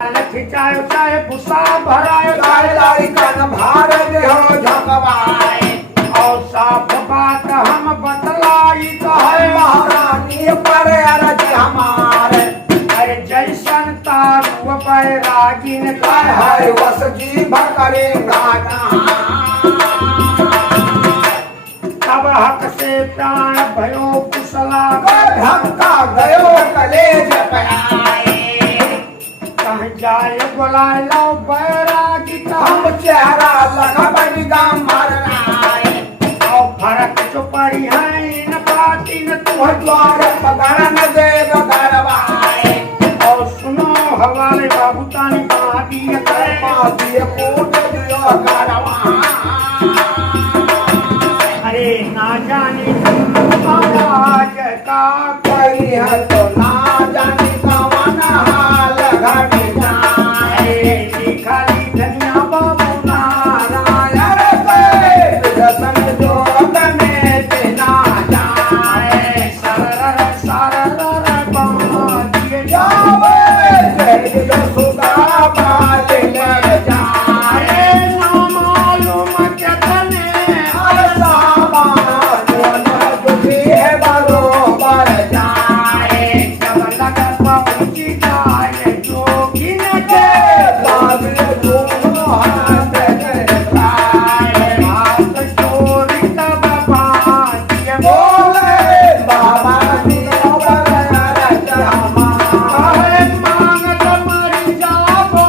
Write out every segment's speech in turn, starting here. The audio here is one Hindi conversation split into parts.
खिंचायो चाहे भूसा भरायो चाहे लाड़ी कन भार देहो झकवाए और साफ बात हम बतलाई तो है महारानी पर अरज हमारे अरे जैसन तारू बैरागिन का है वस जी भकरे गाना तब हक से प्राण भयो कुशला धक्का गयो कलेज पयाए कहीं जाए बुलाए लो बैरागी का हम चेहरा लगबनी गाम मरनाए और फरक जो पड़ी है इन बाती न तू द्वार पकड़ न देव गरवाए और सुनो हवाले बाबू तानी बादी करे माती कोट दियो गरवा अरे ना जाने महाराज का कोई है तो ना जाने कवन हाल घट जाए खाली धनिया बाबू नारायण के दर्शन जोग में बिना जाए सरर सरर बादिए जावे जय सुगा बाल ले जाए ना मालूम कितने सामान जुटी है बरोबर जाए जब लग पहुंची जाए जोगिन के बाबे दोनों हाथ कराए हाथ चोरी तब बादिए बोले बाबा दियो बररज हमारे मांगत मरी जाबो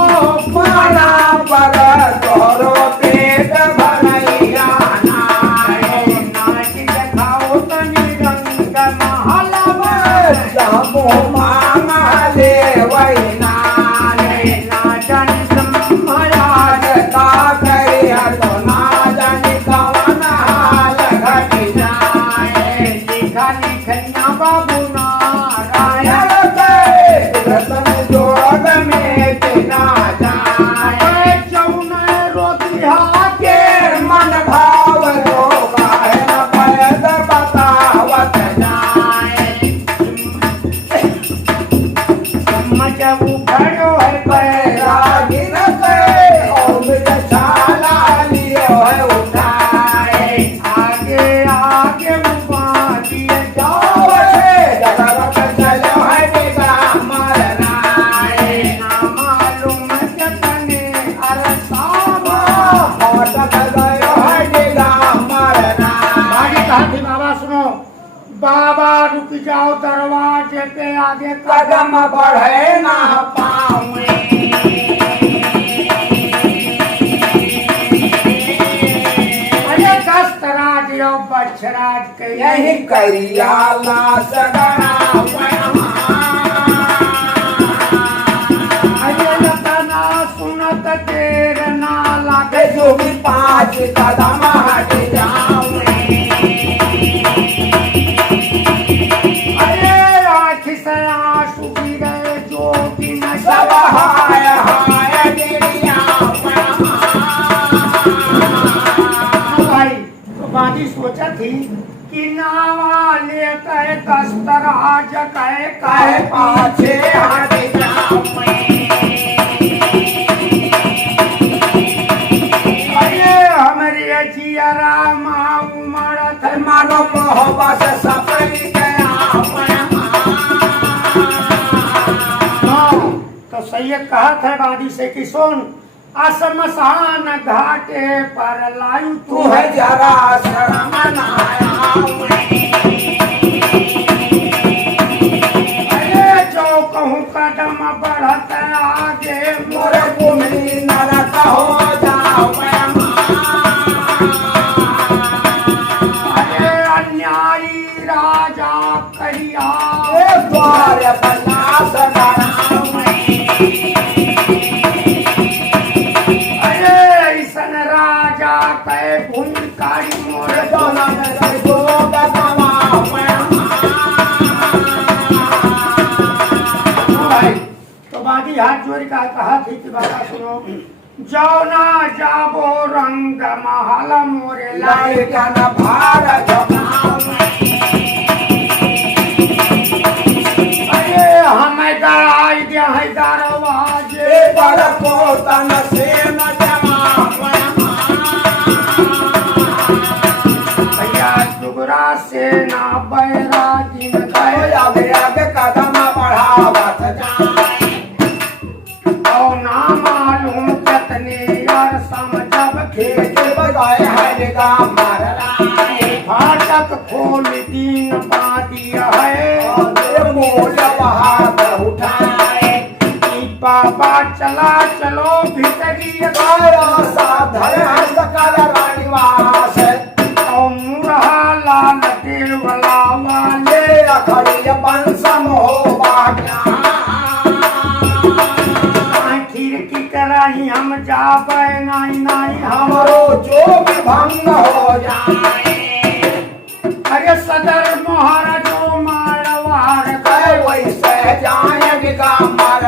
माना पर तोरो पेट भरैया नाए नाच दिखाओ तनी रंग महल जामो मामा ले वैनाने ना जानी महाराज का करिया तो ना जाने कवन हाल घट जाए लिखा लिखना बाबू नारायण रतन जोग में बिना जाए चौन रोतिहा के मन भाव रोगा है न पैद बतावत जाए समझ उखड़ो है पैरा रागिन से और मेरा छाला लियो है उठाए आगे आगे बादिए जाओ से जगत चलो है निगा मरनाए ना मालूम कितने अरसामा होटक गयो है निगा मरनाए बागी कहा थी बाबा सुनो बाबा रुक जाओ दरवाजे पे आगे कदम बढ़े ना पाऊं अरे दस्त राज यो बछराज के यही करिया लाश गणा अरे लतना सुनत देर ना लागे जो भी 5 कदम हट जाऊं अरे आँख से आंसू गिरे जो कि न सब हाय हाय गिरिया भाई तो बाजी सोचा थी कि नावा ले कहे दस्तराज कहे कहे कहे पाछे हट जाऊं अरे हमारे जियरा माँ उमड़त मानो मोहब्बत से सफरी गया तो सैयद कहा था बादी से कि सुन असमसान घाटे पर लायू तू है जरा शर्म नाया अरे जो कहूँ कदम बढ़त आगे मोरे भूमि नरक हो जाओ अरे अन्यायी राजा कहिया द्वार बनास अरे ऐसन राजा कहे भूमि कारी मोर भाई तो बाकी हाथ जोड़ का कहा थी कि बाबा सुनो जाओ ना जाबो रंग महल मोरे लाए लाइकन भार अरे हमें गड़ाई दिया है दरवाजे तन से न जमा भैया दुगरा से ना बैरागी न गए आगे आगे कदम बढ़ावत जाए और ना मालूम कितने यार समझब खेत बगाए हरिगा मर राय फाटक खोल दीन बादिया है बोल बहाद उठाए बाबा चला चलो भीतरी साधर सकल रानिवास और मुरहा लाल देवला वाले अखड़िय बंस मोह खिड़की कराही हम जाबे नाई नाई हमरो जो भी भंग हो जाए अरे सदर मोहरा जो मारवार कह वैसे जाए बिगा मर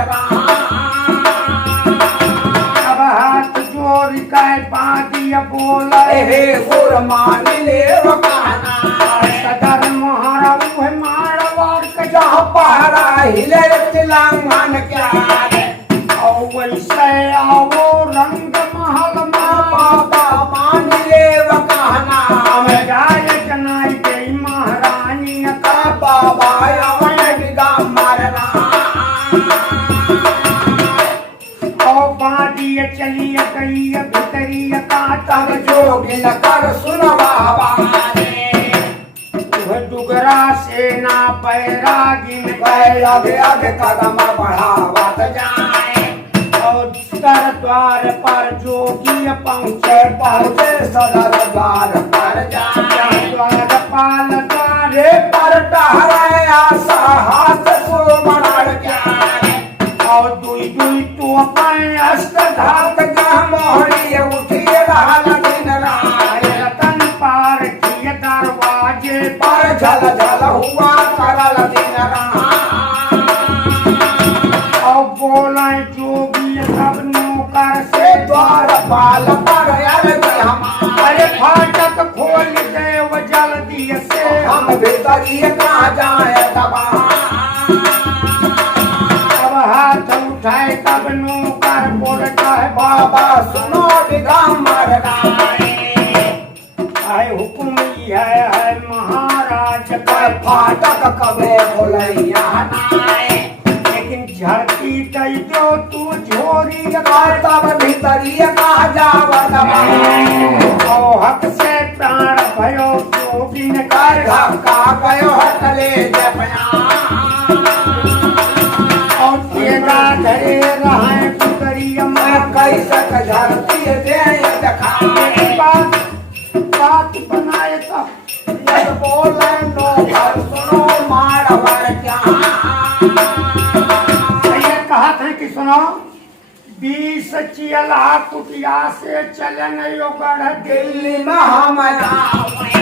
अब हाथ जोड़ के बादिया बोले हे गुर मान ले कहना सदर मोहरा उहे मारवार के जहाँ पहरा हिले तिलंगन क्या और वैसे आवो रंग महल बाबा मान ले कहना गाय जनाई गई महारानी का बाबा अवय बिगा मरना और बादिया चली गई भीतरी का तब जोगिन कर सुनवा डुगरा से ना बैरागी में गए आगे आगे कदम बढ़ावत जाए और सर द्वार पर जोगी पहुँचे पहुँचे सदर द्वार पर जाए द्वार पाल द्वारे रे पर टहराए आशा हाथ सो बढ़ जाए और दुई दुई तो पाए अष्ट धात का मोहरी उठिए रहल दिन रात रतन पार किए दरवाजे पर झल झल हुआ करल दिन रात और बोले जोगी सब नौकर से द्वार पाल पर हम अरे फाटक खोल दे वो जल्दी से हम भीतरिए कहाँ जाए दबा अब हाथ उठाए तब नौकर बोलता है बाबा सुनो बिगा मर आए हुक्म है महाराज का फाटक कबे बोलैया लेकिन झड़ती दई दो तू झोरी तब भीतरिए कहाँ जावत और हक से प्राण भयो जोगी ने कर धक्का गयो हटले जपया और तेगा धरे रहे पुतरिया मैं कैसे झरती दे देखा बात बनाए तब बोले नो सुनो मारवर क्या ये कहा था कि सुनो 20 चियला कुटिया से चलन यो गढ़ दिल्ली में हम जावे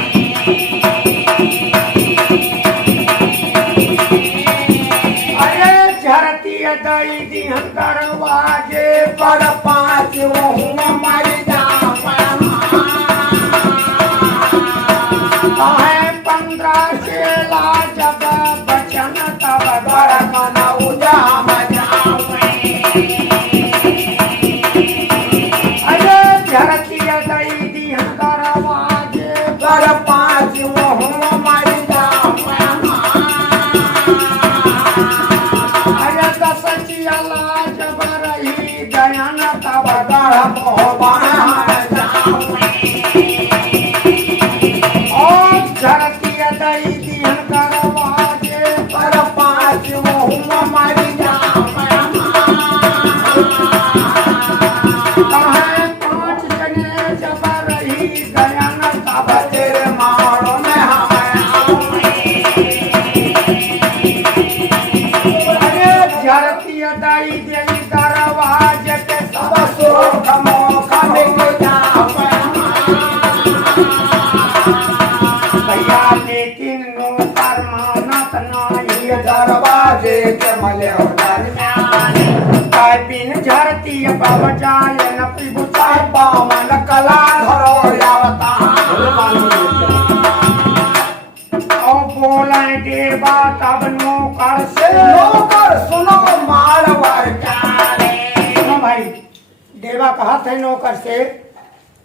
अरे झरती दई दिहन दरवाजे पर 5 वो मर जावे कहे 15 चेला जब बचन तब पर मना उजाम जावे अरे झरती दई दिहन दरवाजे पर 5 वो मर जावे अरे 10 चियला जब रही दयान तब गढ़ मोहबान जावे और झरती दई दिहन दरवाजे पर 5 वो मर जावे कहे 5 जने जब रही दयान तब तेरे मारो में हमें अरे झरती दई देई दरवाजे के सब सुख मोख मिल जावे भैया लेकिन नौकर मानत नाही दरवाजे के मले हो दरमियान काय बिन झरती बाब जाए न पिबु चाहे पावन कला धरो यावता और बोले देवा तब नौकर से नौकर सुनो मारवर चारे सुनो भाई देवा कहा थे नौकर से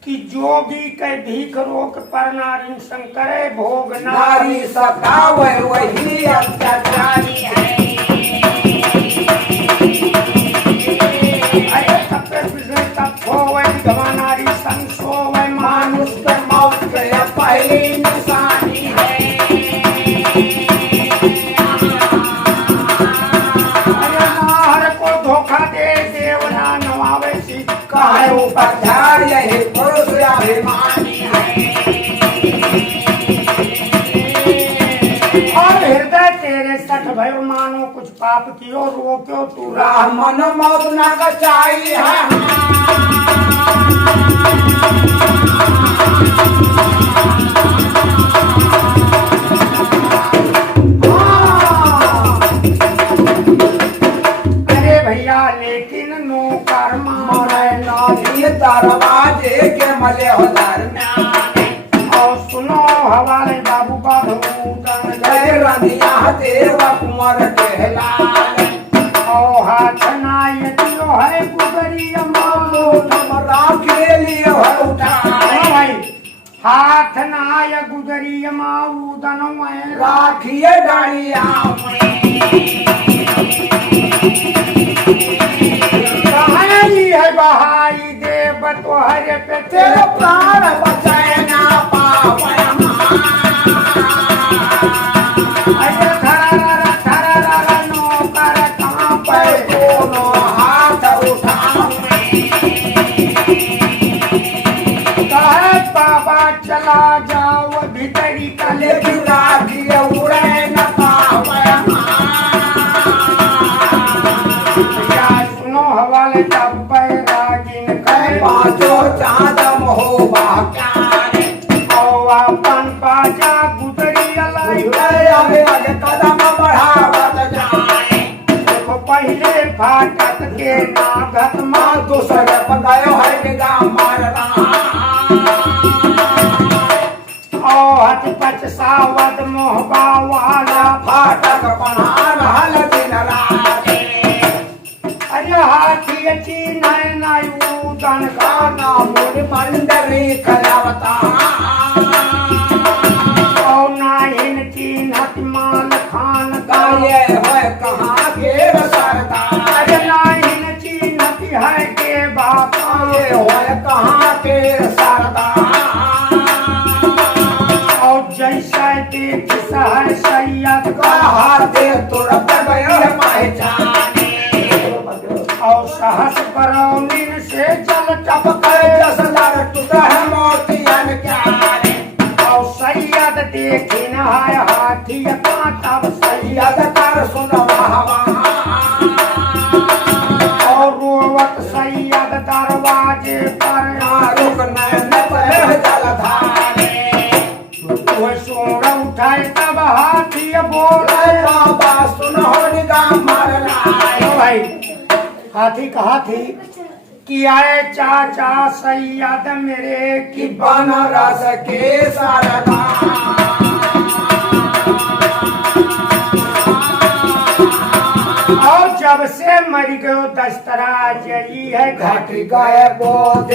कि जोगी के भीख रोक पर नारी शंकरे भोग नारी सतावे वही अत्याचारी है। अरे तब पे विजय तब होवे विधवा नारी संग सोवे मानुष के मौत के पहली निशानी है। अरे नार को धोखा दे देवना नवावे सी काहे उपाध्याय यही पुरुष अभिमानी है। और हृदय तेरे सठ भयो मानो कुछ पाप कियो रोक्यो तू राह मन मौत न कचाई है। अरे भैया लेकिन नौकर मरे नारी दरवाजे के मले हो दरम्यान। और सुनो हवाले बाबू बाबूदन गए रनिया देव कुंवर कहलाल। और हाथ नायतियो है गुगरी अमालो राखे लिए उठाए भाई हाथ नाय गुजरी अमाऊदन में राखिए डालिया कहानी है बहाई देव तो हरे पे तेरे प्राण बचाए ना पावे। अरे धरा नौकर कहाँ पर पे दोनों हाथ उठाए कहे बाबा चला जाओ भीतरी का लेकिन राखिए उड़े न पावे। या सुनो हवाले तब बैरागिन कहे पाँचों चाँद हो बाक्यारे। और अपन बाजा गुजरी अलाई गए आगे आगे कदम बढ़ावत जाए। देखो पहले फाटक के नागत माँ दूसरे पर गयो है निगाह मारना। और हथ पच सावत मोहबा वाला फाटक बना रहल दिन रात। अरे हाथी अच्छी नय नायूदन का गाना मोर मंडली खलावता। और नाहिन चिन्हत माल खान का ये है कहाँ के सरदार। अरे नाहिन चिन्हत है के बापा ये है कहाँ के सरदार। और जैसा देख सहर सैयद का हाथे तुरंत गए पहचाने। और सहस परौनिन से जल टपके जसदार टुकड़ा है मोतियन क्यारे। और सैयद देखिन है हाथी का तब सैयद यद कर सुनवा हवा। और रोवत सैयद दरवाजे पर रुक नैन पे जलधारे। वो सोर उठाए तब हाथी बोले बाबा सुनो निगाह मारना। भाई हाथी कहा थी कि आए चाचा सैयद मेरे की बन रस के सरदार। और जब से मर गयो दस्तरा जई है घट घट गए बोध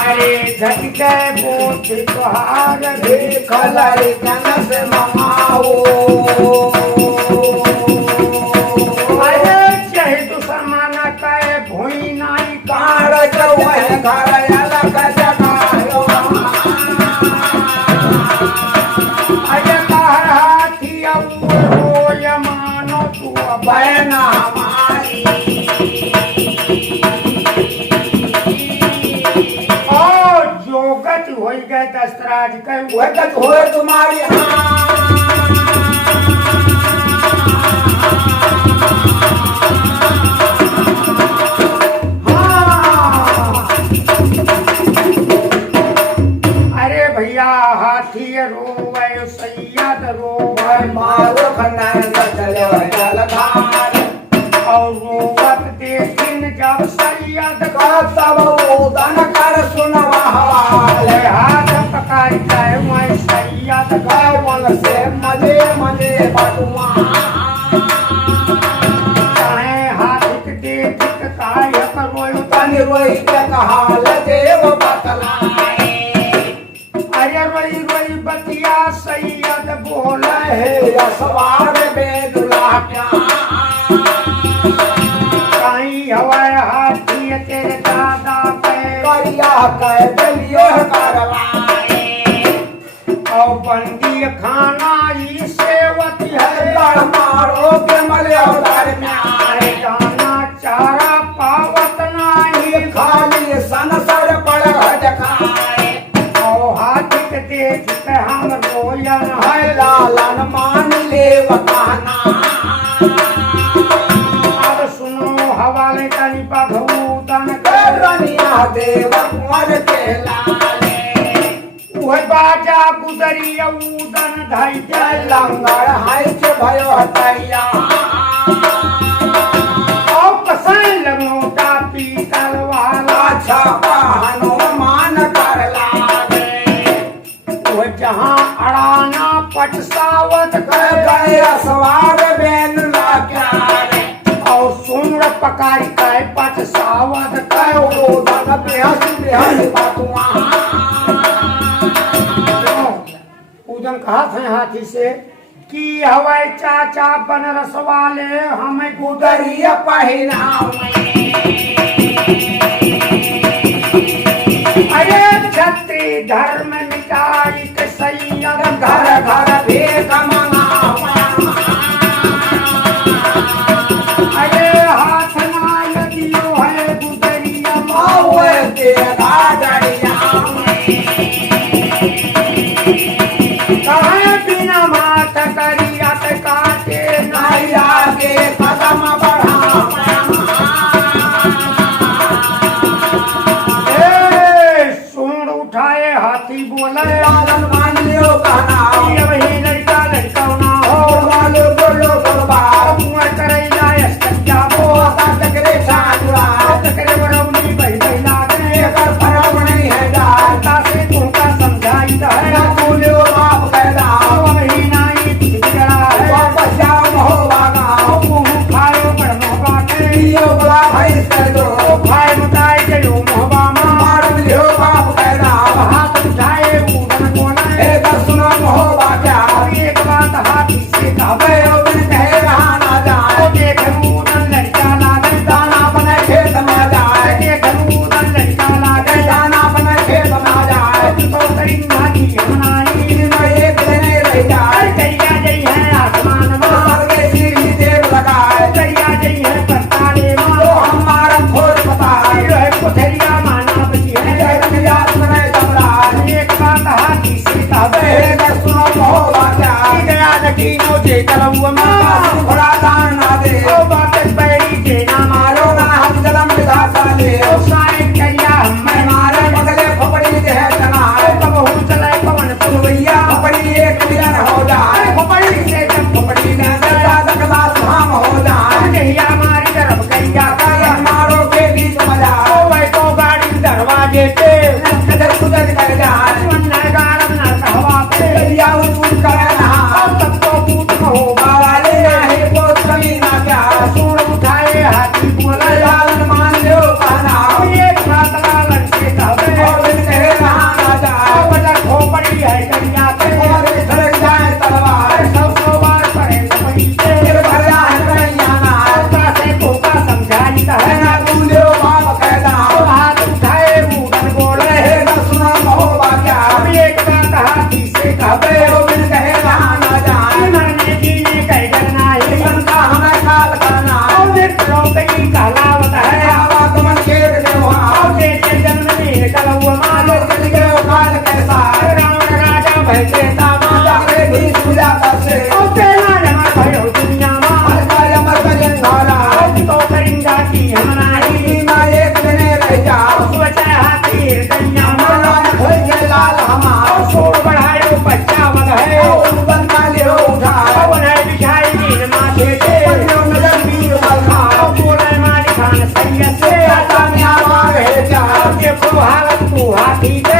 अरे घट गए बोध तुहार देख खलरी कन से ममाओ। अरे चाहे दुश्मन कहे भूई नाई कार कार चौहे घर अलग जगायो। अरे कहर हाथी अब रोय मानो तू बहन हमारी। और जो गति हो गए दस्तराज के वह गत होए तुम्हारी अरे भैया हाथी रोवे सैयद रोवे मारो खनन चले जलधार। और रोवत देखिन जब सैयद का तब उदन कर सुनवा हवाले। हाथ पकड़ जाए मैं सैयद गए मन से सवार बेदुला क्या कहीं हवाए हाथी तेरे दादा पे करिया कह दिलियो करवाए और बंदी खाना ई सेवत है गढ़ मारो के मले दरम्यान दाना चारा पावत नाही खाली सनसर पड़ खाए और हाथी के देख के हम रोयन है लालन मान ले वकाना अब सुनो हवाले कनी भगवतन रनिया देव कुंवर के लाले वह बाजा गुदरी उदन धई लंगर है के भयो हतैया और पसंद लगोटा पीतल वाला अच्छा हनुमान कर लागे वह जहाँ अड़ाना पटसावत कह गए सवार बेन लागे और सुम्र पकारी काय पटसावत कह उदन बेहस बेहस बातुआ उदन कहा थे हाथी से कि हवाई चाचा बनरस वाले हमें गुदरिया पहनावे अरे क्षत्रिय धर्म मिटाई के सैयद घर घर भेद मंगावा अरे हाथ ना यदियो है गुदरिया मावे तेरा डरिया कहे बिना माथ करिया ते काटे नहीं आगे कदम बढ़ावा सूंड उठाए हाथी बोले लालन मान लियो कहना ये वही लड़का लड़का ना हो बोलो बोलो बोलबा कुआं करे जाए सच्चा वो तकरे साजुआ तकरे बरौनी बही बही लागे एकर फरक नहीं है जा से तुमका समझाई है ना बोलियो बाप कहदा वही नाई बिगड़ा है वापस जाओ महोबा गाँव मुंह खायो पर मोहबा के लियो बोला भैंस कर दो खाए मुताई गयो मोहबा मार लियो बाप कहदा हाथ उठाए उड़न बोले एकर सुनो महोबा क्या एक बात हाथी से कहबे बिन कहे रहा ना जाए देख उड़न लड़का लागे दाना बने खेत में जाए देख उड़न लड़का लागे दाना बने खेत में जाए तो करी नाची मनाई में एक दिन रह जाए करिया जई है आसमान में स्वर्ग सीढ़ी देव लगाए करिया जई है परताले तो में हमारा खोज बताए है कोठरिया माना बची है याद में जमराज एक बात हाथी से कहबे एकर सुनो महोबा क्या गया नकीनो जे कलवा में घोड़ा दान ना दे ओ बात पैरी देना मारो मारो ना हम जलम विधाता ले ओ साइन करिया मैं मारे बगले खोपड़ी दे तना तब हो चले पवन पुरवैया खोपड़ी एक मिलन हो जाए खोपड़ी से जब खोपड़ी ने दर्जा दकला सुहाम हो जाए कहिया मारी तरफ कहिया काया मारो के बीच मजा ओ वै तो गाड़ी दरवाजे पे कदर कुदर कर जाए वन्ना गारम ना कहवा पे लिया उन कर रहा तब तो पूत हो बावाले है बहुत कमी ना क्या सूर उठाए हाथी बोले लालन मान लो कहना एक बात लालन से कहबे और बिन कहे रहा ना जाए वजह खोपड़ी है करिया पे और सड़क जाए तलवार सब सवार पड़े लपड़ी पे फिर भरा है कन्याना औता से कोका समझाई है ना दूल्यो बाप कहता हाथ उठाए उड़न बोले रहेगा सुना महोबा क्या अब एक बात हाथी से कहबे वो बिन कहे रहा ना जाए मरने जीने कह करना है संता हमें काल करना और मित्रों कई कहलावत है आवा कमन खेत देवा और देखे जन्म में कलवा मारो चल गए काल कैसा रावण राजा भय के तामा जाके भी सुजा करसे और तेरा जमा भयो दुनिया में हल्का यमर का जंघारा तो करिंदा की हम नाही ना एक दिन रह जा सोचा हाथी दुनिया में लाल खोल के लाल हमार और छोड़ बढ़ायो बच्चा मग है और बन का लियो उठा पवन है बिछाई दिन माथे पे पन्नो नजर वीर बलखा और बोले माली खान सैयद से चाचा में आवा रहे जा और देखो हालत को हाथी के